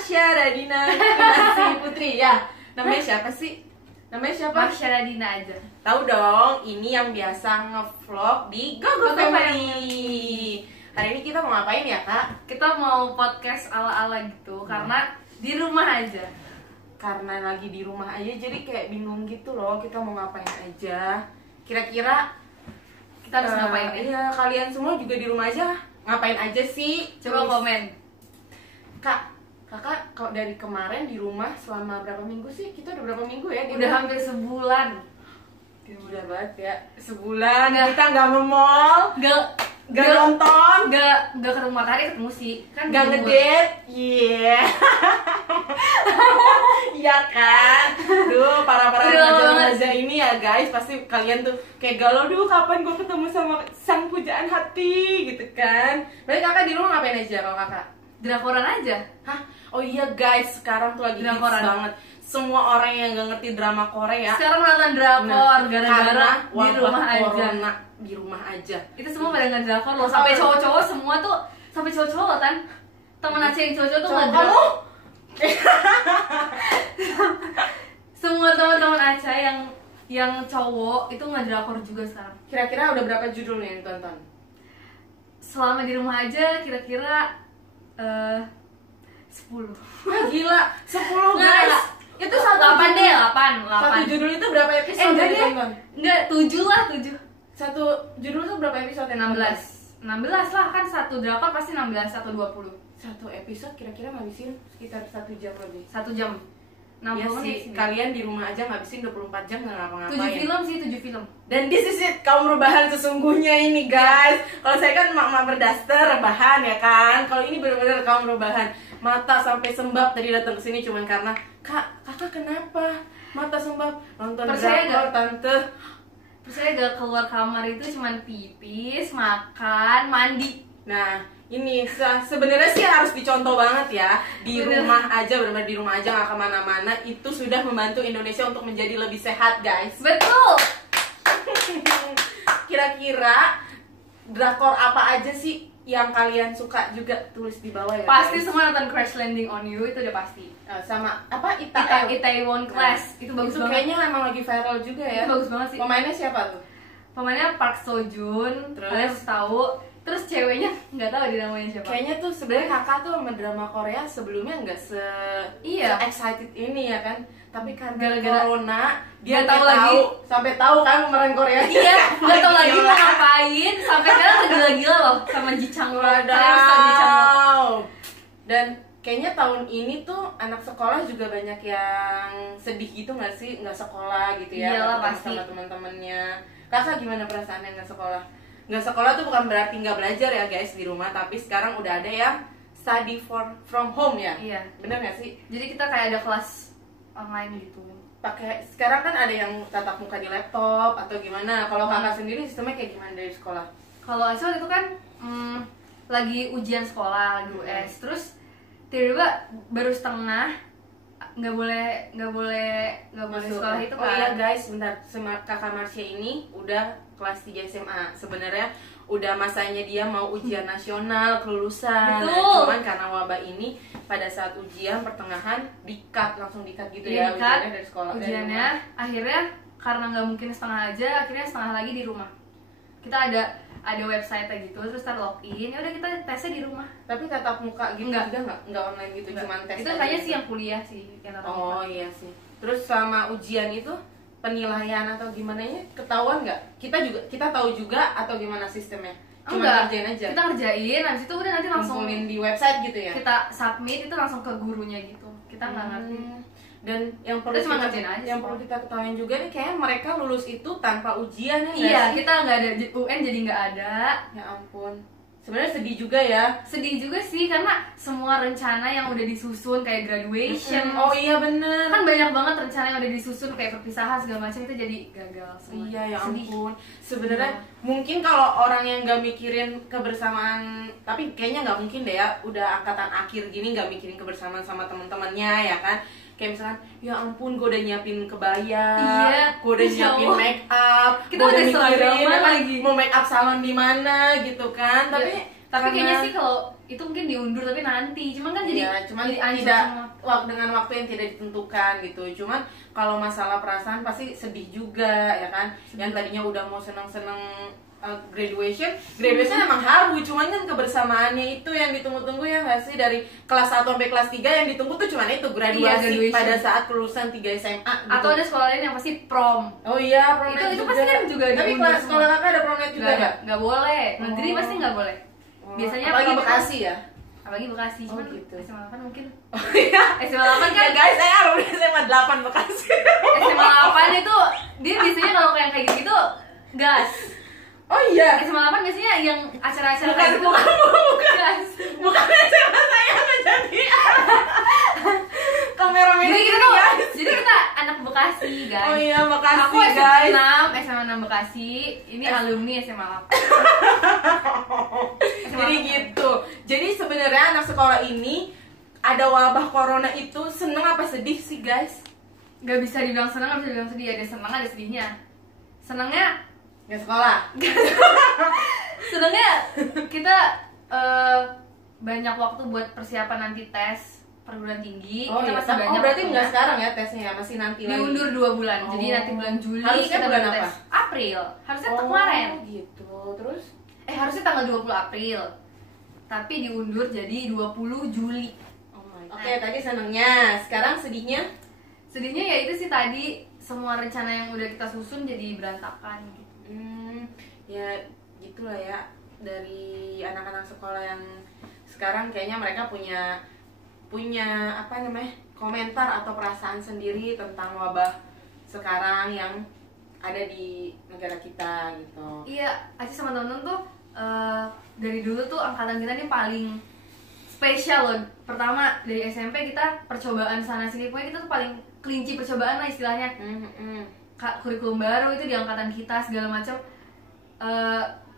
Marsha Radina Kinasi Putri ya. Namanya siapa sih? Namanya siapa? Marsha Radina aja. Tahu dong, ini yang biasa ngevlog di Gogo Family. Hari ini kita mau ngapain ya, Kak? Kita mau podcast ala-ala gitu karena di rumah aja. Karena lagi di rumah aja jadi kayak bingung gitu loh, kita mau ngapain aja. Kira-kira Kita harus ngapain ya? Iya, kalian semua juga di rumah aja ngapain aja sih? Coba Tulis. komen. Kakak kalau dari kemarin di rumah selama berapa minggu sih? Kita udah berapa minggu ya? Udah hampir sebulan. Udah banget ya. Sebulan Nggak. kita nggak nge-mall, nggak nonton, Nggak ketemu matahari, ketemu sih. Kan nggak ketemu. ngedate. Iya. Iya kan? Duh, para Udah remaja-remaja ini ya guys, pasti kalian tuh kayak galau, duh kapan gue ketemu sama sang pujaan hati gitu kan. Berarti kakak di rumah ngapain aja kalau kakak? Drakoran aja. Hah? Oh iya guys, sekarang tuh lagi hits Drakoran. banget. Semua orang yang gak ngerti drama Korea Sekarang nonton drakor gara-gara karena di wabah rumah aja. corona di rumah aja. Itu semua pada ngedrakor loh. Sampai cowok-cowok semua tuh, sampai cowok-cowok kan. Temen Aceh yang cowok-cowok tuh Cowok ngedrakor. kamu? Semua teman-teman Aca yang cowok itu ngedrakor juga sekarang. Kira-kira udah berapa judul nih yang ditonton? Selama di rumah aja kira-kira 10. Wah gila, 10 guys. Itu satu 8 deh, judul. 8. Satu judul itu berapa episode Enggak yang deh. ditonton? Enggak, 7 lah, 7. Satu judul tuh berapa episode yang 16 lah kan, satu drakor pasti 16 atau 20. Satu episode kira-kira ngabisin sekitar 1 jam lebih. 1 jam. 60 Ya menit sih, sih. kalian di rumah aja ngabisin 24 jam nggak 7 ngapa-ngapain. film sih, 7 film. Dan this is it, kaum rebahan sesungguhnya ini guys. Kalau saya kan mak-mak berdaster rebahan ya kan. Kalau ini benar-benar kaum rebahan. Mata sampai sembab tadi datang ke sini cuman karena kakak kenapa? Mata sembab nonton Percaya drakor tante. Terus saya gak keluar kamar itu cuman pipis, makan, mandi. Nah, ini sebenarnya sih harus dicontoh banget ya. Di Bener. rumah aja, benar-benar di rumah aja nggak kemana-mana. Itu sudah membantu Indonesia untuk menjadi lebih sehat guys. Betul. Kira-kira drakor apa aja sih yang kalian suka juga, tulis di bawah ya Pasti guys. semua nonton Crash Landing on You, itu udah pasti. Sama apa Itaewon Itaewon Class, itu bagus itu banget. kayaknya emang lagi viral juga ya. Itu bagus banget sih. Pemainnya siapa tuh? Pemainnya Park Seo Joon, Terus? kalian harus tahu. Terus ceweknya nggak tahu di namanya siapa. Kayaknya tuh sebenarnya kakak tuh sama drama Korea sebelumnya nggak Iya. excited ini ya kan. Tapi karena Gara-gara corona dia nggak tahu sampai lagi. sampai tahu kan pemeran Korea. Iya, nggak tahu lagi Gila. mau ngapain. Sampai sekarang udah gila-gila loh sama Ji Chang Wook. Kalian harus tahu Ji Chang Wook. Wadaw. Dan kayaknya tahun ini tuh anak sekolah juga banyak yang sedih gitu nggak sih, nggak sekolah gitu ya. Iyalah, ketemu pasti. sama teman-temannya. Kakak gimana perasaannya nggak sekolah? Nggak sekolah tuh bukan berarti nggak belajar ya guys di rumah, tapi sekarang udah ada yang study from home ya. Iya. Bener nggak sih? Jadi kita kayak ada kelas online gitu. Pakai sekarang kan ada yang tatap muka di laptop atau gimana? Kalau kakak sendiri sistemnya kayak gimana dari sekolah? Kalau Acil itu kan lagi ujian sekolah, lagi US. Terus tiba-tiba baru setengah nggak boleh Masuk. sekolah itu Oh kan. iya guys, bentar. Kakak Marsha ini udah kelas 3 SMA. Sebenarnya udah masanya dia mau ujian nasional kelulusan. Betul. Cuman karena wabah ini pada saat ujian pertengahan langsung di-cut gitu Iya, ya di-cut. ujiannya dari sekolah. dari Ujiannya rumah. akhirnya karena nggak mungkin setengah aja, akhirnya setengah lagi di rumah. Kita ada website gitu, terus kita login, ya udah kita tesnya di rumah. Tapi tatap muka gitu Enggak. juga enggak online gitu, Enggak. cuman tes. Itu aja kayaknya gitu. sih yang kuliah sih yang tatap Oh muka. iya sih. Terus selama ujian itu penilaian atau gimana nya ketahuan nggak? Kita tahu juga atau gimana sistemnya? Cuma Enggak, kerjain aja. kita ngerjain, habis itu udah nanti langsung Kumpulin di website gitu ya. kita submit itu langsung ke gurunya gitu. Kita nggak ngerti. Dan yang perlu Kita cuma kita, ngerjain aja yang semua. perlu kita ketahui juga nih kayaknya mereka lulus itu tanpa ujian ya nggak Iya, sih? kita nggak ada UN jadi nggak ada. Ya ampun. Sebenarnya sedih juga ya. Sedih juga sih karena semua rencana yang udah disusun kayak graduation. Oh iya bener. Kan banyak banget rencana yang udah disusun kayak perpisahan segala macam itu jadi gagal semua. Iya ya Sedih. ampun. Sebenarnya Iya. mungkin kalau orang yang nggak mikirin kebersamaan, tapi kayaknya nggak mungkin deh ya. Udah angkatan akhir gini nggak mikirin kebersamaan sama teman-temannya ya kan. Kayak misalkan, ya ampun gue udah nyiapin kebaya, Iya, gue udah Insya nyiapin Allah. make up, Kita gua udah selegram ya kan, lagi. mau make up salon di mana gitu kan. Tapi Tapi kayaknya karena- sih kalau itu mungkin diundur tapi nanti, cuman kan jadi Iya, cuman jadi ancur tidak semua. dengan waktu yang tidak ditentukan gitu. Cuman kalau masalah perasaan pasti sedih juga ya kan. Yang tadinya udah mau seneng-seneng graduation emang haru, cuman kan kebersamaannya itu yang ditunggu-tunggu ya nggak sih, dari kelas 1 sampai kelas 3 yang ditunggu tuh cuman itu graduasi, Iya, graduation. pada saat kelulusan 3 SMA gitu. Atau ada sekolah lain yang pasti prom. Oh iya, promnet Itu juga. pasti kan juga Tapi diundur kelas sekolah kakak ada promnet juga nggak? Nggak boleh, negeri Oh. pasti nggak boleh. Biasanya apalagi prom itu- Bekasi ya. apalagi Bekasi, Oh, cuman gitu. SMA 8 mungkin. Oh iya. SMA 8 kan Ya guys, saya alumni SMA 8 Bekasi. SMA 8 itu dia biasanya kalau kayak gitu gas. Oh iya. SMA 8 biasanya yang acara-acara Bukan, kayak gitu bukan. gas. Bukan SMA saya menjadi kameramen Jadi ini kita tuh, guys. jadi kita anak Bekasi guys. Oh iya, Bekasi Aku SMA guys. 6 Bekasi, ini alumni SMA 8. Jadi gitu. Jadi sebenarnya anak sekolah ini ada wabah corona itu seneng apa sedih sih guys? Gak bisa dibilang senang, gak bisa dibilang sedih. Ada senang, ada sedihnya. Senangnya, Nggak sekolah. senangnya kita banyak waktu buat persiapan nanti tes perguruan tinggi. Oh Kita iya. masih Oh banyak berarti waktunya. nggak sekarang ya tesnya ya, masih nanti lagi. Diundur 2 bulan. Jadi Oh. nanti bulan Juli Harusnya kita bulan baru tes. apa? April. Harusnya Oh, kemarin. gitu. Terus Harusnya tanggal 20 April. Tapi diundur jadi 20 Juli. Oke, tadi senengnya. Sekarang sedihnya? Sedihnya ya itu sih tadi semua rencana yang udah kita susun jadi berantakan gitu. Ya gitulah ya, dari anak-anak sekolah yang sekarang kayaknya mereka punya apa namanya, komentar atau perasaan sendiri tentang wabah sekarang yang ada di negara kita gitu. Iya, Aci sama temen-temen tuh dari dulu tuh angkatan kita nih paling spesial loh. Pertama dari SMP kita percobaan sana sini, pokoknya kita tuh paling kelinci percobaan lah istilahnya. Kurikulum baru itu di angkatan kita segala macam,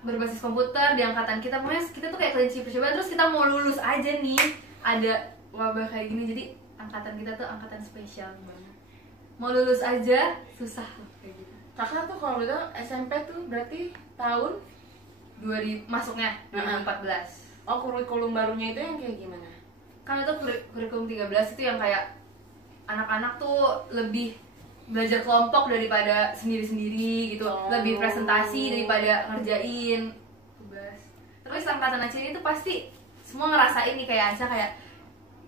berbasis komputer di angkatan kita, pokoknya kita tuh kayak kelinci percobaan. Terus kita mau lulus aja nih ada wabah kayak gini, jadi angkatan kita tuh angkatan spesial banget. Mau lulus aja susah loh kayak gitu. Kakak tuh kalau gitu SMP tuh berarti tahun Masuknya 2014. oh kurikulum barunya itu yang kayak gimana? Kan itu kurikulum 13 itu yang kayak anak-anak tuh lebih belajar kelompok daripada sendiri-sendiri gitu. Oh. Lebih presentasi daripada ngerjain tugas. Terus angkatan Aci ini tuh pasti semua ngerasain nih kayak Aca, kayak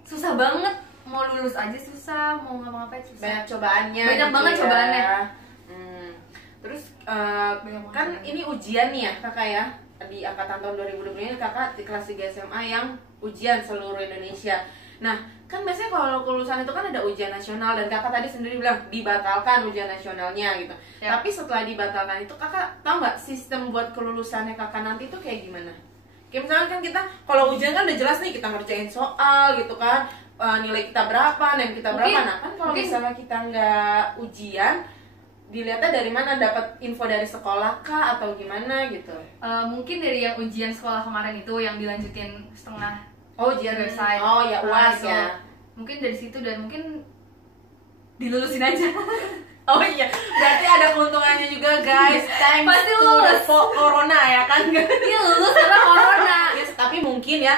susah banget, mau lulus aja susah, mau ngapa-ngapain susah. Banyak cobaannya. Banyak gitu banget ya. cobaannya. Terus Banyak banget kan cobaannya. ini ujian nih ya kakak ya, di angkatan tahun 2020 ini kakak di kelas 3 SMA yang ujian seluruh Indonesia. Nah kan biasanya kalau kelulusan itu kan ada ujian nasional, dan kakak tadi sendiri bilang dibatalkan ujian nasionalnya gitu. Ya. Tapi setelah dibatalkan itu kakak tahu nggak sistem buat kelulusannya kakak nanti itu kayak gimana? Kayak misalnya kan kita kalau ujian kan udah jelas nih kita ngerjain soal gitu kan, nilai kita berapa, nem kita berapa. Mungkin- Nah kan kalau mungkin- misalnya kita nggak ujian, dilihatnya dari mana, dapat info dari sekolah kah atau gimana gitu? Mungkin dari yang ujian sekolah kemarin itu yang dilanjutin setengah Oh ujian website. Oh ya UAS itu. ya. Mungkin dari situ, dan mungkin dilulusin aja. Oh iya, berarti ada keuntungannya juga guys. Thanks Pasti to lulus. the corona ya kan? Iya lulus karena corona. Yes, tapi mungkin ya,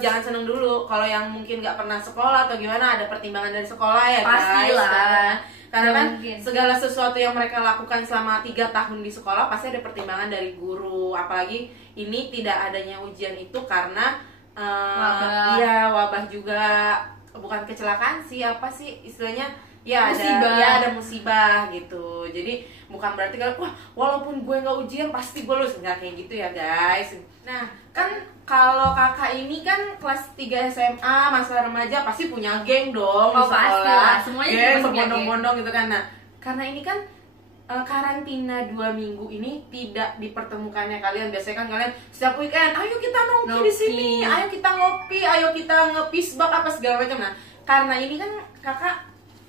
jangan seneng dulu. Kalau yang mungkin nggak pernah sekolah atau gimana, ada pertimbangan dari sekolah ya guys. Pastilah. Karena kan Mungkin. segala sesuatu yang mereka lakukan selama 3 tahun di sekolah pasti ada pertimbangan dari guru. Apalagi ini tidak adanya ujian itu karena Wabah. iya wabah juga, bukan kecelakaan sih, apa sih istilahnya? Ya Musibah. ada musibah gitu. Jadi bukan berarti kalau wah walaupun gue nggak ujian pasti gue lulus, nggak kayak gitu ya guys. Nah kan kalau kakak ini kan kelas 3 SMA, masa remaja pasti punya geng dong di Oh, pasti sekolah. lah. Semuanya juga Geng pasti punya berbondong-bondong gitu kan. Nah karena ini kan karantina 2 minggu ini tidak dipertemukannya kalian. Biasanya kan kalian setiap weekend, ayo kita nongki di sini, Ngopi. ayo kita ngopi, ayo kita ngepisbak apa segala macam. Nah karena ini kan kakak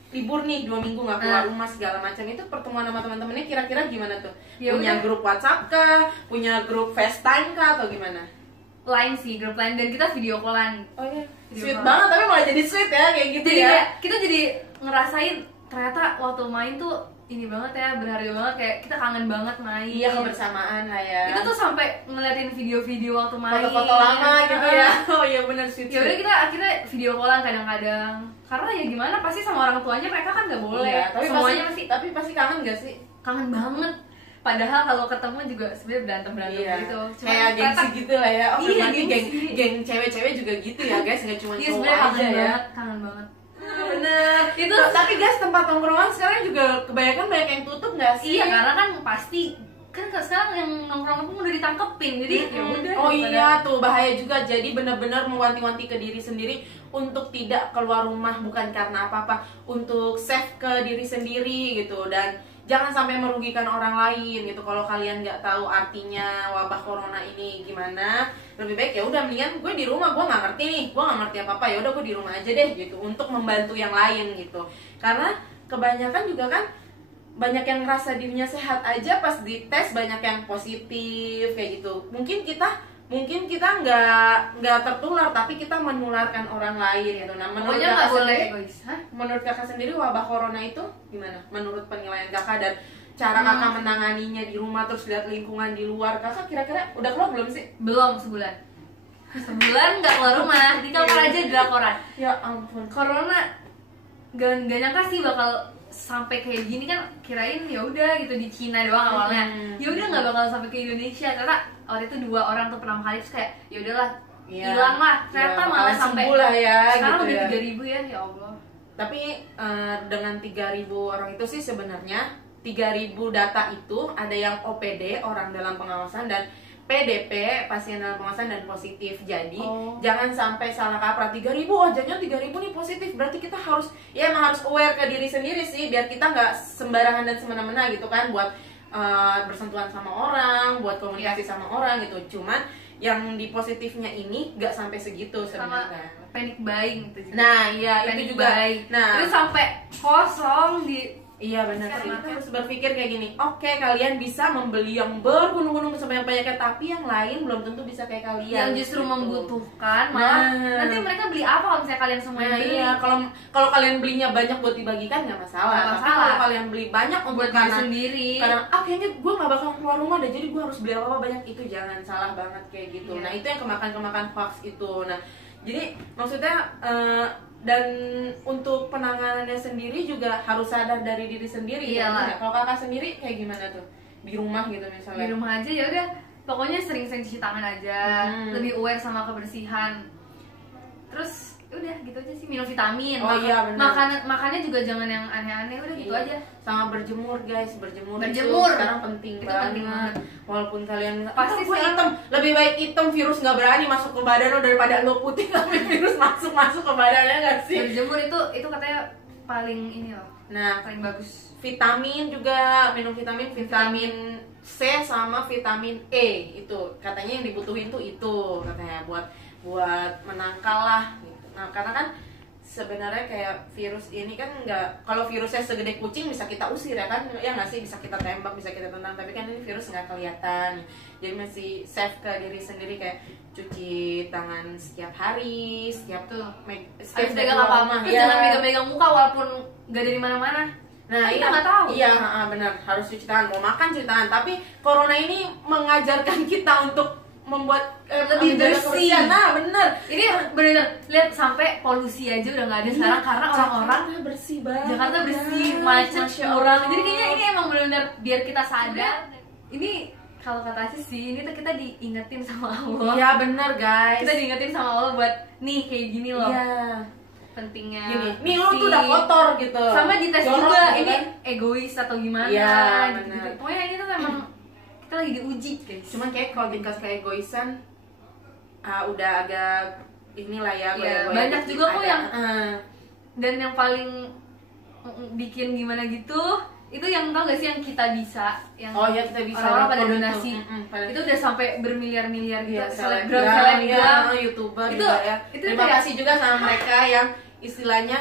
libur nih 2 minggu nggak keluar rumah segala macam, itu pertemuan sama teman-temannya kira-kira gimana tuh? Ya Punya udah. grup WhatsApp kah? Punya grup FaceTime kah atau gimana? Line sih, grup line, dan kita video callan. Oh iya, Video sweet call. banget, tapi malah jadi sweet ya kayak gitu Jadi ya. kayak kita jadi ngerasain ternyata waktu main tuh ini banget ya, berharga banget, kayak kita kangen banget main. Iya, kebersamaan lah ya. Itu tuh sampai ngeliatin video-video waktu main, foto-foto lama gitu ya. Oh iya benar sih. Ya udah kita akhirnya video callan kadang-kadang, karena ya gimana, pasti sama orang tuanya mereka kan nggak boleh. Iya, tapi semuanya pasti kangen gak sih? kangen banget. Padahal kalau ketemu juga sebenarnya berantem Iya. gitu. Kayak gengsi gitu lah ya. Oh, Iya, berarti gengsi. geng cewek-cewek juga gitu ya, guys, nggak cuma Iya cowok sebenarnya aja kangen ya. banget, kangen banget. Bener. Itu tapi guys, tempat tongkrongan sekarang juga kebanyakan banyak yang tutup nggak sih? Iya, karena kan pasti kan sekarang yang nongkrong pun udah ditangkepin, jadi ya udah. Oh daripada- iya tuh bahaya juga. Jadi benar-benar mewanti-wanti ke diri sendiri untuk tidak keluar rumah, bukan karena apa-apa, untuk save ke diri sendiri gitu, dan jangan sampai merugikan orang lain gitu. Kalau kalian nggak tahu artinya wabah corona ini gimana, lebih baik ya udah mendingan gue di rumah, gue nggak ngerti nih, gue nggak ngerti apa-apa, ya udah gue di rumah aja deh gitu, untuk membantu yang lain gitu. Karena kebanyakan juga kan banyak yang ngerasa dirinya sehat aja, pas dites banyak yang positif kayak gitu. Mungkin kita nggak tertular, tapi kita menularkan orang lain gitu. Nah, menurut Pokoknya nggak kakak boleh sendiri, egois. Hah? menurut kakak sendiri wabah corona itu gimana? Menurut penilaian kakak dan cara kakak menanganinya di rumah, terus lihat lingkungan di luar, kakak kira-kira udah keluar belum sih? Belum sebulan. Sebulan nggak keluar rumah, di kamar aja drakoran. Ya ampun. Corona gak nyangka sih bakal sampai kayak gini, kan kirain ya udah gitu di Cina doang awalnya. Ya udah nggak bakal sampai ke Indonesia, karena waktu itu 2 orang tuh pertama kali, terus kayak ya udahlah Iya. hilang lah. Ternyata Ya, malah bakalan sampai sembuh lah ya, sekarang gitu udah ya. 3.000 ya Allah. Tapi dengan 3.000 orang itu sih sebenarnya 3.000 data itu ada yang OPD, orang dalam pengawasan, dan PDP, pasien dalam pengawasan dan positif. Jadi jangan sampai salah kaprah 3.000, oh jangan 3.000 nih positif, berarti kita harus ya emang harus aware ke diri sendiri sih, biar kita nggak sembarangan dan semena-mena gitu kan, buat bersentuhan sama orang, buat komunikasi sama orang gitu. Cuman yang di positifnya ini nggak sampai segitu Sama sebenarnya. panic buying itu juga. Nah iya Panic itu juga. buying. Nah Terus sampai kosong di iya benar, Sekarang kita harus berpikir kayak gini. Oke, kalian bisa membeli yang bergunung-gunung sebanyak-banyaknya, tapi yang lain belum tentu bisa kayak kalian. yang justru gitu. membutuhkan, malah Nah. nanti mereka beli apa kalau misalnya kalian semua yang Nah, beli? iya, kalau kalian belinya banyak buat dibagikan nggak masalah. Nggak Tapi masalah. kalau kalian beli banyak untuk Buat diri sendiri. karena kayaknya gue nggak bakal keluar rumah deh, jadi gue harus beli apa banyak, itu jangan, salah banget kayak gitu. Iya. Nah itu yang kemakan hoax itu. Nah jadi maksudnya dan untuk penanganannya sendiri juga harus sadar dari diri sendiri. Iyalah. Ya. Kalau kakak sendiri kayak gimana tuh di rumah gitu misalnya? Di rumah aja ya udah, pokoknya sering-sering cuci tangan aja, Hmm. lebih aware sama kebersihan. Terus udah gitu aja sih, minum vitamin. Oh iya, benar. Makannya juga jangan yang aneh-aneh, udah gitu Iya. aja. Sama berjemur guys, berjemur itu Berjemur. sekarang penting Itu banget. penting banget. Walaupun kalian Pasti gue sih. hitam, lebih baik hitam, virus nggak berani masuk ke badan lo daripada lo putih tapi virus masuk ke badannya nggak sih? Berjemur itu katanya paling ini loh, Nah paling bagus. vitamin juga, minum vitamin C sama vitamin E, itu katanya yang dibutuhin tuh itu katanya buat menangkal lah gitu. Nah karena kan sebenarnya kayak virus ini kan nggak, kalau virusnya segede kucing bisa kita usir ya kan, ya nggak sih, bisa kita tembak, bisa kita tendang, tapi kan ini virus nggak kelihatan, jadi masih save ke diri sendiri, kayak cuci tangan setiap hari, setiap Tuh. setiap Harus pegang keluar apa? rumah, Terus ya. jangan megang-megang muka walaupun gak dari mana-mana. Nah, Kita iya, nggak tahu. Iya, benar, harus cuci tangan. Mau makan cuci tangan. Tapi corona ini mengajarkan kita untuk membuat Lebih menjaga bersih. kebersihan. Nah, bener. Ini bener-bener lihat, sampai polusi aja udah nggak ada sekarang karena orang-orang Jakarta bersih banget. Jakarta bersih, Nah, macet, Masya kurang. Allah. Jadi kayaknya ini emang benar-benar biar kita sadar. Ini kalau kata Acis sih, ini tuh kita diingetin sama Allah. Iya, bener guys. Kita diingetin sama Allah buat nih kayak gini loh. Iya. Pentingnya. Gini, nih lu tuh bersih. udah kotor gitu. Sama dites Jorok juga gitu ini kan. egois atau gimana. Iya, gitu. benar. Pokoknya ini tuh memang kita lagi diuji, guys. Cuman kayak kalau tingkat keegoisan udah agak inilah ya. Iya, goyah-goyah banyak dikit juga kok ada. yang dan yang paling bikin gimana gitu, itu yang tau gak sih yang kita bisa, yang Oh ya, kita bisa orang-orang pada nonton donasi itu. pada- itu udah sampai bermiliar-miliar gitu. Iya, selebgram ya, YouTuber Itu- juga ya. itu Terima kayak- kasih juga sama mereka yang istilahnya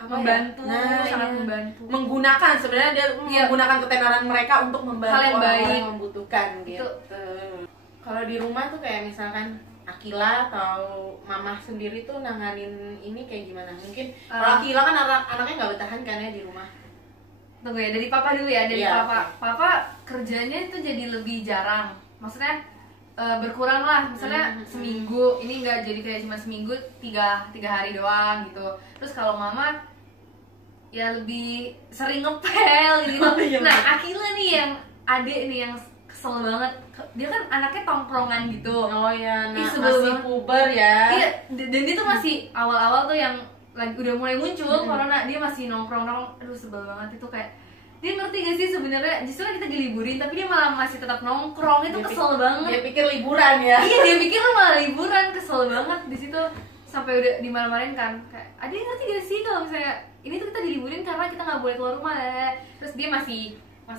apa membantu, ya? Nah, sangat iya. membantu. Menggunakan sebenarnya dia Iya. menggunakan ketenaran mereka untuk membantu Hal yang orang baik. yang membutuhkan gitu. Itu. Kalau di rumah tuh kayak misalkan Akila atau Mamah sendiri tuh nanganin ini kayak gimana? Mungkin kalau Akila kan anaknya nggak bertahan kan ya di rumah. tunggu ya, dari papa dulu ya. Dari Iya. papa kerjanya itu jadi lebih jarang, maksudnya berkurang lah, misalnya seminggu ini nggak, jadi kayak cuma seminggu tiga hari doang gitu. Terus kalau mama ya lebih sering ngepel gitu. Oh, iya, Nah Akila nih yang adik nih yang kesel banget, dia kan anaknya tongkrongan gitu. Oh ya, Ih, nah, sebel masih banget. puber ya. Iya, dan dia tuh masih awal-awal tuh yang lagi udah mulai muncul corona, dia masih nongkrong. Aduh sebel banget itu, kayak dia ngerti gak sih sebenarnya justru kita diliburin tapi dia malah masih tetap nongkrong, itu kesel banget. Dia pikir liburan ya. Iya, dia pikir lu malah liburan, kesel banget di situ. Sampai udah dimarah-marahin kan, kayak adik ngerti gak sih kalau misalnya ini tuh kita diliburin karena kita nggak boleh keluar rumah. Terus dia masih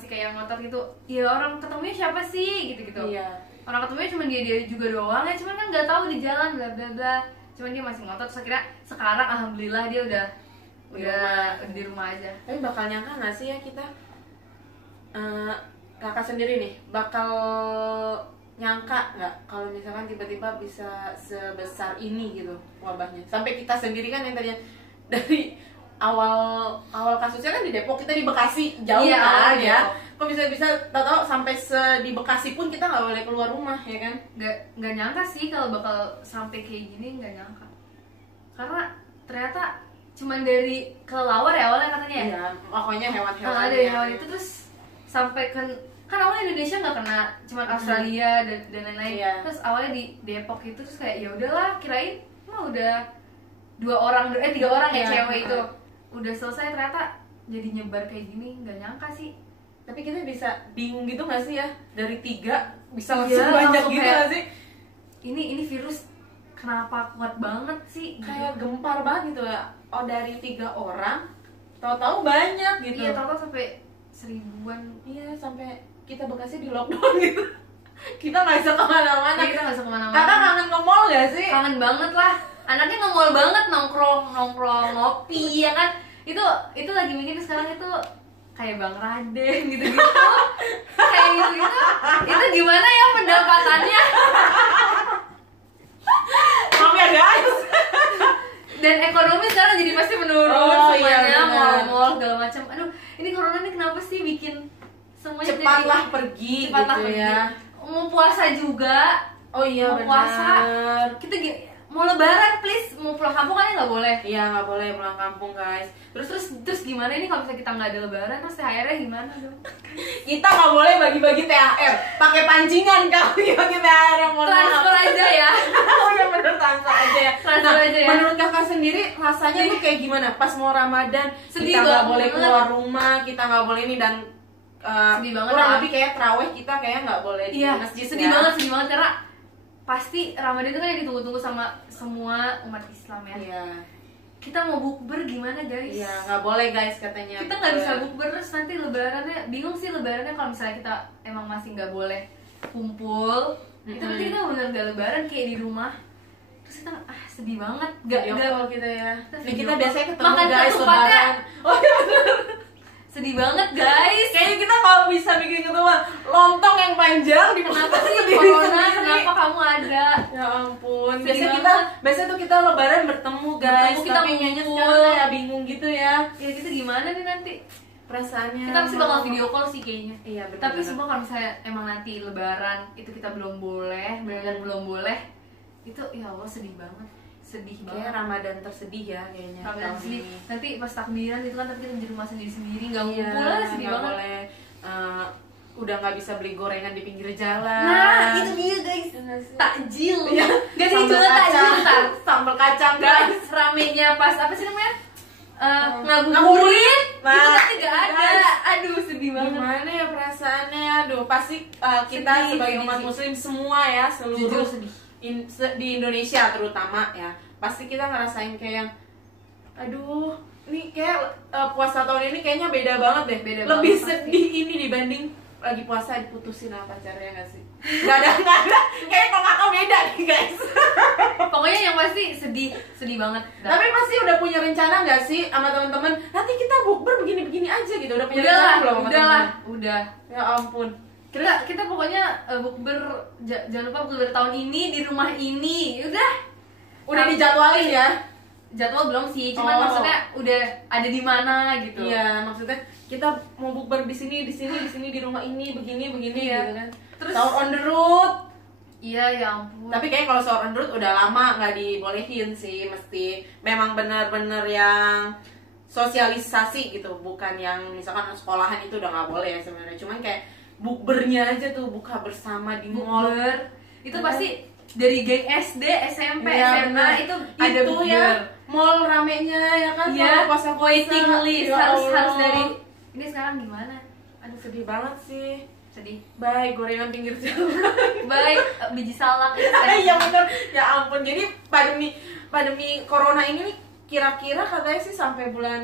kayak ngotot gitu, ya orang ketemunya siapa sih gitu. Iya. Orang ketemunya cuma dia juga doang ya, cuman kan nggak tahu di jalan bla bla bla. Cuman dia masih ngotot. Terus akhirnya sekarang alhamdulillah dia udah di rumah aja. Tapi bakal nyangka nggak sih ya kita, kakak sendiri nih bakal nyangka nggak kalau misalkan tiba-tiba bisa sebesar ini gitu wabahnya, sampai kita sendiri kan yang tadinya dari awal kasusnya kan di Depok, kita di Bekasi jauh Iya, kan iya. ya, kok bisa tahu sampai di Bekasi pun kita nggak boleh keluar rumah ya kan. Nggak nyangka sih kalau bakal sampai kayak gini, nggak nyangka karena ternyata cuman dari kelelawar ya awalnya katanya ya. Iya, pokoknya hewan-hewan Dari hewan itu terus sampai kan awalnya Indonesia nggak kena, cuman Australia dan lain-lain. Iya. Terus awalnya di Depok itu terus kayak ya udahlah, kirain mah udah 3 orang ya Iya, cewek itu udah selesai, ternyata jadi nyebar kayak gini, nggak nyangka sih. Tapi kita bisa bingung gitu nggak sih ya, dari 3 bisa Iya, langsung banyak langsung gitu kayak, nggak sih? Ini virus kenapa kuat banget sih? Kayak gempar banget gitu ya. Oh, dari 3 orang tahu-tahu banyak gitu. Iya, total sampai 1000-an. Iya, sampai kita Bekasi di lockdown gitu. Kita nggak bisa kemana-mana. Iya, kita nggak bisa kemana-mana. Kakak kangen ke mall gak sih? Kangen banget lah, anaknya nge-mall banget, nongkrong ngopi ya kan. Itu lagi mikir sekarang itu kayak Bang Raden gitu kayak gitu itu gimana ya pendapatannya. Maaf ya guys. Dan ekonomi sekarang jadi pasti menurun. Oh, semuanya iya, benar. mall segala macam. Aduh, ini corona ini kenapa sih bikin semuanya Cepatlah jadi pergi cepatlah gitu pergi. ya. Mau puasa juga. Oh iya, Mau benar. puasa. Kita mau lebaran please, mau pulang kampung kan nggak boleh. Iya, nggak boleh pulang kampung guys. Terus gimana ini kalau misalnya kita nggak ada lebaran, terus THR-nya gimana dong? Kita nggak boleh bagi-bagi THR, pakai pancingan kalau bagi THR yang mau Transfer aja ya. Oh ya bener, transfer aja ya. Transfer aja ya. Menurut kakak sendiri rasanya tuh kayak gimana pas mau Ramadan? Sedih Kita nggak banget. boleh keluar rumah, kita nggak boleh ini, dan Sedih banget kurang lah. lebih kayak terawih kita kayak nggak boleh di Iya, masjid sedih ya. banget karena pasti Ramadan itu kan yang ditunggu-tunggu sama semua umat Islam ya. Iya, Kita mau bukber gimana guys? iya nggak boleh guys katanya. Kita nggak bisa bukber, terus nanti lebarannya bingung sih lebarannya kalau misalnya kita emang masih nggak boleh kumpul. Itu nanti kita benar nggak lebaran kayak di rumah. Terus kita sedih banget. Video call kita ya. Nih kita biasanya ketemu Makan guys ketupatnya. lebaran. Oh iya bener. Sedih banget guys. Kayaknya kita kalau bisa bikin ketemuan lontong yang panjang di Kenapa sih berdiri corona? sendiri. Kenapa kamu ada? Ya ampun. Sedih Biasanya tuh kita lebaran bertemu guys. Bertemu, kita Tapi kayaknya ngumpul. sekarang kayak bingung gitu ya. Ya gitu gimana nih nanti? Perasaannya. Kita pasti bakal video call sih kayaknya. Iya benar. Tapi semua kalau misalnya emang nanti lebaran itu kita belum boleh, benar belum boleh. Itu ya Allah sedih banget. Sedih Kayak banget. Ramadan tersedih ya kayaknya. Ramadan tahun sedih. ini. Nanti pas takbiran itu kan tapi kita di rumah sendiri-sendiri enggak Iya, ngumpul lah, sedih nggak banget. boleh. Udah nggak bisa beli gorengan di pinggir jalan. Nah, itu dia guys. Iya nggak sih? Takjil. Iya. Gak sih Sambal jual takjil kacang. ntar. Sambal kacang Guys, guys. ramenya pas apa sih namanya? Ngabuburit. Ngabuburit. Nah, Itu nanti gak ada. guys. Aduh, sedih banget. Gimana ya perasaannya? Aduh, pasti kita Sedih, sebagai sedih umat sih. muslim semua ya, seluruh Jujur sedih. di Indonesia terutama ya, pasti kita ngerasain kayak yang aduh, ini kayak puasa tahun ini kayaknya beda banget deh. Beda Lebih banget, sedih ini dibanding lagi puasa diputusin sama pacarnya nggak sih? Nggak ada. Kayak kok kakak beda nih guys. Pokoknya yang pasti sedih banget. Tapi pasti udah punya rencana nggak sih sama teman-teman? Nanti kita bukber begini-begini aja gitu. Udah punya rencana belum sama udah lah, teman-teman? udah. Ya ampun. Kita pokoknya bukber jangan lupa bukber tahun ini di rumah ini. Udah Udah dijadwalin ya. jadwal belum sih, cuman Oh. maksudnya udah ada di mana gitu. Iya, maksudnya kita mau bukber di sini, di rumah ini, begini Iya. gitu kan. Terus- Sahur on the road. Iya, ya ampun. Tapi kayak kalau sahur on the road udah lama nggak dibolehin sih, mesti memang benar-benar yang sosialisasi gitu, bukan yang misalkan sekolahan itu udah nggak boleh ya sebenarnya. Cuman kayak bukbernya aja tuh, buka bersama di mall. bukber itu Iya. pasti dari geng SD, SMP, Iya, SMA benar. itu ada Itu bukber. ya mall ramenya ya kan. Iya, kalau puasa-puasa. waiting list Ya harus Allah. dari ini sekarang gimana? Aduh sedih banget sih. Sedih. Bye gorengan pinggir jalan. Baik, biji salak itu. Iya bener, ya ampun. Jadi pandemi corona ini nih kira-kira katanya sih sampai bulan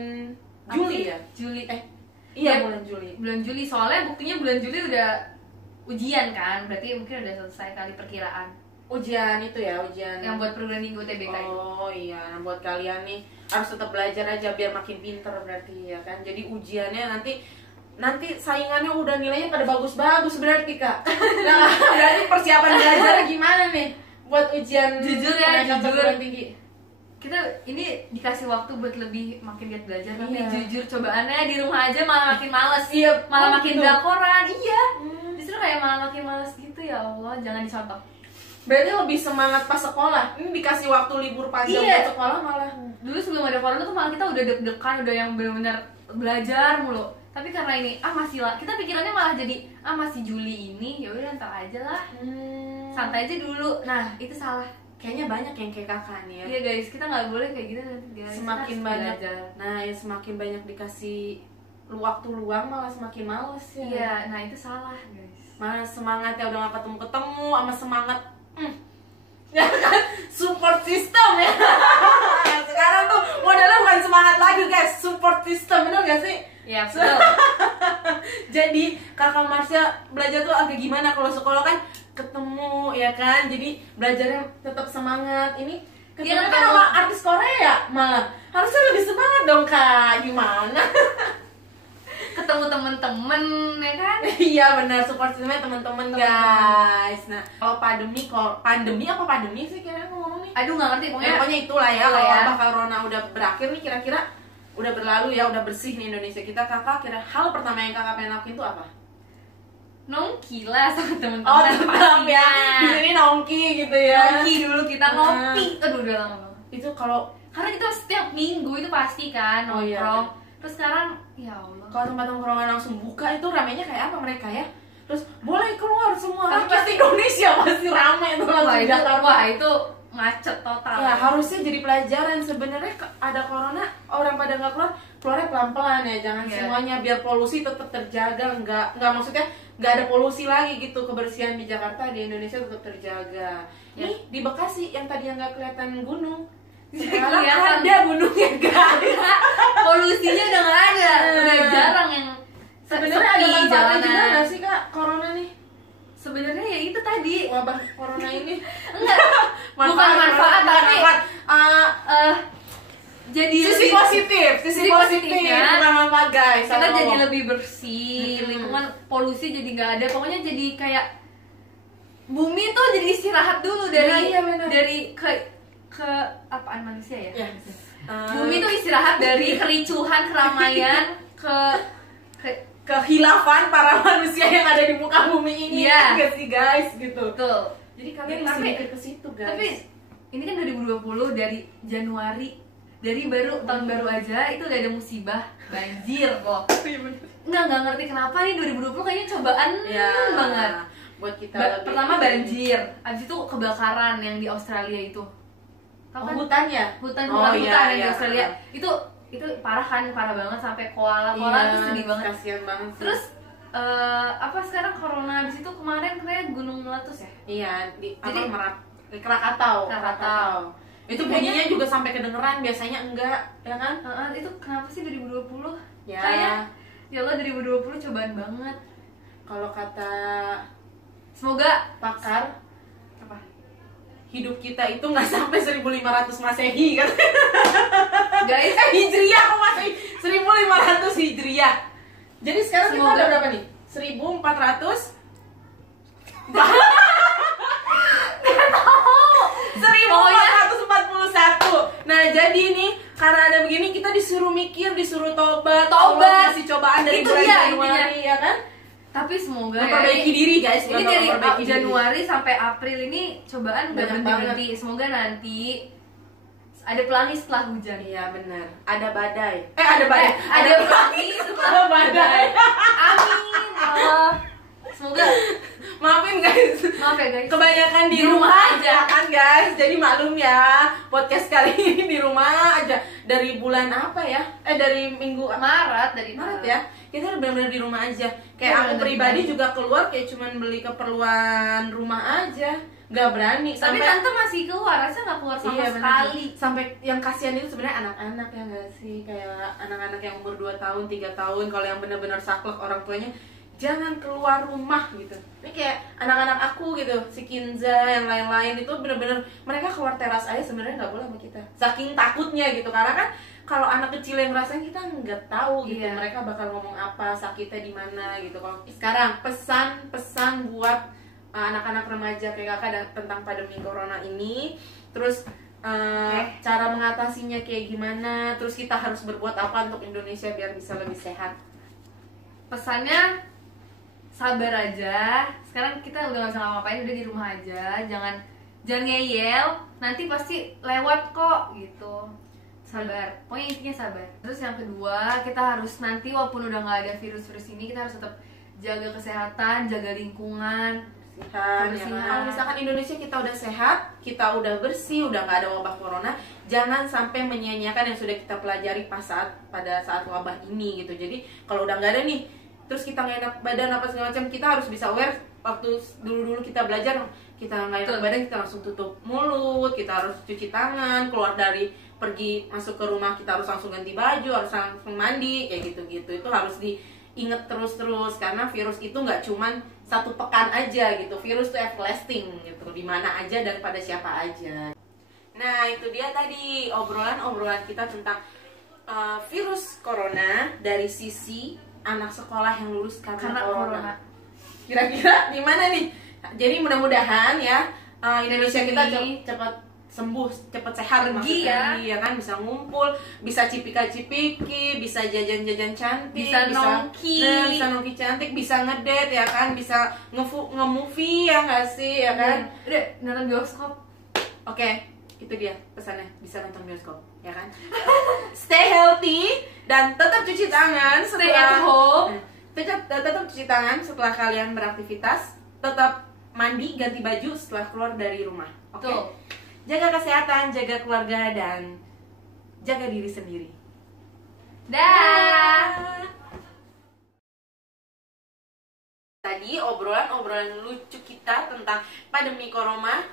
Juli ya? Juli. Iya Ya, bulan Juli. bulan Juli, soalnya buktinya bulan Juli udah ujian kan, berarti mungkin udah selesai kali perkiraan Ujian itu ya, ujian yang buat perguruan tinggi UTBK itu. Oh iya, nah, buat kalian nih harus tetap belajar aja biar makin pinter berarti ya kan. Jadi ujiannya nanti saingannya udah nilainya pada bagus-bagus berarti Kak. Nah, berarti persiapan belajar gimana nih buat ujian Jujur ya, kenaikan jujur. perguruan tinggi? Kita ini dikasih waktu buat lebih makin giat belajar, tapi Iya. jujur cobaannya di rumah aja malah makin males. Iya, Malah oh, makin gitu. drakoran. Iya. Hmm. Justru kayak malah makin males gitu, ya Allah, jangan dicontoh. Berarti lebih semangat pas sekolah. Ini dikasih waktu libur panjang Iya. buat sekolah malah. Dulu sebelum ada corona tuh malah kita udah deg-degan, udah yang benar-benar belajar mulu. Tapi karena ini masih lah, kita pikirannya malah jadi masih Juli ini, ya udah ntar aja lah, santai aja dulu. Nah itu salah. Kayaknya banyak yang kayak kakak nih ya. Iya guys, kita nggak boleh kayak gitu nanti guys. Semakin Kita harus banyak. belajar. Nah, ya semakin banyak dikasih waktu luang malah semakin males ya. Iya, nah itu salah guys. Malah semangatnya udah gak ketemu sama semangat ya kan, support system ya. Sekarang tuh modelnya bukan semangat lagi guys, support system, bener gak sih? Ya betul. Jadi kakak Marsha belajar tuh agak gimana kalau sekolah kan ketemu ya kan, jadi belajarnya tetap semangat. Ini ketemu Iya, kan kalau- sama artis Korea malah harusnya lebih semangat dong Kak, gimana? Ketemu temen-temen ya kan. Iya benar, support systemnya teman-teman guys. Nah kalau pandemi apa pandemi sih kira-kira ngomong nih? Aduh nggak ngerti Pokoknya pokoknya. itulah ya, Itulah kalau ya. wabah corona udah berakhir nih, kira-kira udah berlalu ya, udah bersih nih Indonesia kita. Kakak kira hal pertama yang kakak pengen lakuin itu apa? Nongki lah sama temen-temen. Oh tetap pastinya. ya, di sini nongki gitu ya. Nongki dulu kita ngopi. Aduh udah lama banget. Itu kalau Karena kita setiap minggu itu pasti kan Oh, iya. nongkrong. Terus sekarang ya Allah. tempat nongkrongan langsung buka itu ramenya kayak apa mereka ya? Terus boleh keluar semua Tapi rakyat Indonesia pasti rame itu Wah langsung itu, Jakarta. wah itu macet total. Ya harusnya jadi pelajaran sebenarnya, ada corona orang pada nggak keluarnya pelan-pelan ya, jangan Iya. semuanya, biar polusi tetap terjaga, nggak maksudnya nggak ada polusi lagi gitu, kebersihan di Jakarta, di Indonesia tetap terjaga. Ya. Nih di Bekasi yang tadinya nggak kelihatan gunung, Sekarang sekarang ada gunungnya guys. Polusinya udah nggak ada, udah jarang yang Sebenarnya sepi ada manfaatnya jalanan. juga nggak sih Kak corona nih, Sebenarnya ya itu tadi. wabah corona ini? Enggak, bukan manfaat tapi jadi sisi lebih- positif, sisi positif, positifnya, bukan manfaat guys. kita Salah jadi ngomong. lebih bersih, Mm-mm. lingkungan polusi jadi nggak ada, pokoknya jadi kayak bumi tuh jadi istirahat dulu dari Nah, iya benar. dari ke apaan manusia ya. Ya. Bumi tuh istirahat dari kericuhan, keramaian ke kehilafan para manusia yang ada di muka bumi ini. Iya. Nggak sih guys gitu. betul. Jadi kalian Tapi- mesti mikir ke situ guys. Tapi ini kan 2020 dari Januari, dari baru tahun baru aja itu udah ada musibah banjir kok. Nggak ngerti kenapa nih 2020 kayaknya cobaan ya banget. buat kita lebih- Pertama banjir, abis itu kebakaran yang di Australia itu. Tahu Oh, kan? hutan ya? Hutan Oh, bukan iya, hutan yang di iya. Australia. Itu parah kan, parah banget sampai koala tuh sedih banget. Kasian banget sih. Terus apa sekarang corona abis itu kemarin katanya gunung meletus ya? iya di Jadi- Krakatau. Itu Itu bunyinya juga sampai kedengeran, biasanya enggak, ya kan? Itu kenapa sih 2020? Ya. Kayak ya Allah 2020 cobaan banget. Kalau kata Semoga pakar, apa? hidup kita itu nggak sampai 1500 Masehi kan? Guys, Hijriah kok Masehi, 1500 Hijriah. Jadi sekarang kita Semoga. ada berapa nih? 1400? Pokoknya 1441. Nah jadi nih karena ada begini kita disuruh mikir, disuruh tobat. Tobat. Allah kasih cobaan dari Itu bulan dia, Januari ya kan. Tapi semoga Memperbaiki diri guys. ini bakal dari memperbaiki diri. Januari sampai April ini cobaan nggak Banyak berhenti. Semoga nanti ada pelangi setelah hujan. Iya benar. Ada badai. Ada badai. Ada pelangi setelah Ada badai. Amin. Allah. Semoga. Maafin guys. Maaf ya guys. Kebanyakan di rumah aja kan guys. Jadi maklum ya, podcast kali ini di rumah aja. Dari bulan apa ya? Dari minggu Maret ya. Kita udah benar-benar di rumah aja. Kayak aku pribadi juga keluar kayak cuman beli keperluan rumah aja. Gak berani. Tapi tante masih keluar, saya nggak keluar sama Iya, sekali. Sampai yang kasihan itu sebenarnya anak-anak ya nggak sih, kayak anak-anak yang umur 2 tahun, 3 tahun, kalau yang benar-benar saklek orang tuanya jangan keluar rumah gitu. Ini kayak anak-anak aku gitu, si Kinza yang lain-lain itu benar-benar mereka keluar teras aja sebenarnya nggak boleh sama kita. Saking takutnya gitu, karena kan kalau anak kecil yang ngerasain kita nggak tahu gitu, Iya. mereka bakal ngomong apa, sakitnya di mana gitu. Kalau sekarang pesan-pesan buat anak-anak remaja kayak kakak tentang pandemi corona ini, terus cara mengatasinya kayak gimana, terus kita harus berbuat apa untuk Indonesia biar bisa lebih sehat. Pesannya sabar aja. Sekarang kita udah nggak bisa ngapa-ngapain, udah di rumah aja. Jangan ngeyel, nanti pasti lewat kok gitu. Sabar, pokoknya intinya sabar. Terus yang kedua, kita harus nanti walaupun udah nggak ada virus-virus ini, kita harus tetap jaga kesehatan, jaga lingkungan. Ya. Kalau misalkan Indonesia kita udah sehat, kita udah bersih, udah nggak ada wabah corona, jangan sampai menyia-nyiakan yang sudah kita pelajari pada saat wabah ini gitu. Jadi kalau udah nggak ada nih, terus kita nggak enak badan apa segala macam, kita harus bisa aware. Waktu dulu kita belajar, kita nggak enak badan, kita langsung tutup mulut, kita harus cuci tangan, keluar dari pergi masuk ke rumah kita harus langsung ganti baju, harus langsung mandi, kayak gitu-gitu. Itu harus diinget terus-terus, karena virus itu nggak cuman 1 pekan aja gitu. Virus tuh everlasting gitu, di mana aja dan pada siapa aja. Nah itu dia tadi obrolan kita tentang virus corona dari sisi anak sekolah yang lulus karena corona. Kira-kira gimana nih? Jadi mudah-mudahan ya Indonesia kita cepat sembuh, cepat sehat, pergi ya kan, bisa ngumpul, bisa cipika-cipiki, bisa jajan-jajan cantik, bisa nongki, cantik, bisa ngedate ya kan, bisa nge-movie ya nggak sih ya kan, udah nonton bioskop. Oke, itu dia pesannya, bisa nonton bioskop ya kan. Stay healthy dan tetap cuci tangan Stay at home. Tetap cuci tangan setelah kalian beraktivitas, tetap mandi, ganti baju setelah keluar dari rumah. Oke. Jaga kesehatan, jaga keluarga, dan jaga diri sendiri. Dah. Tadi obrolan lucu kita tentang pandemi corona.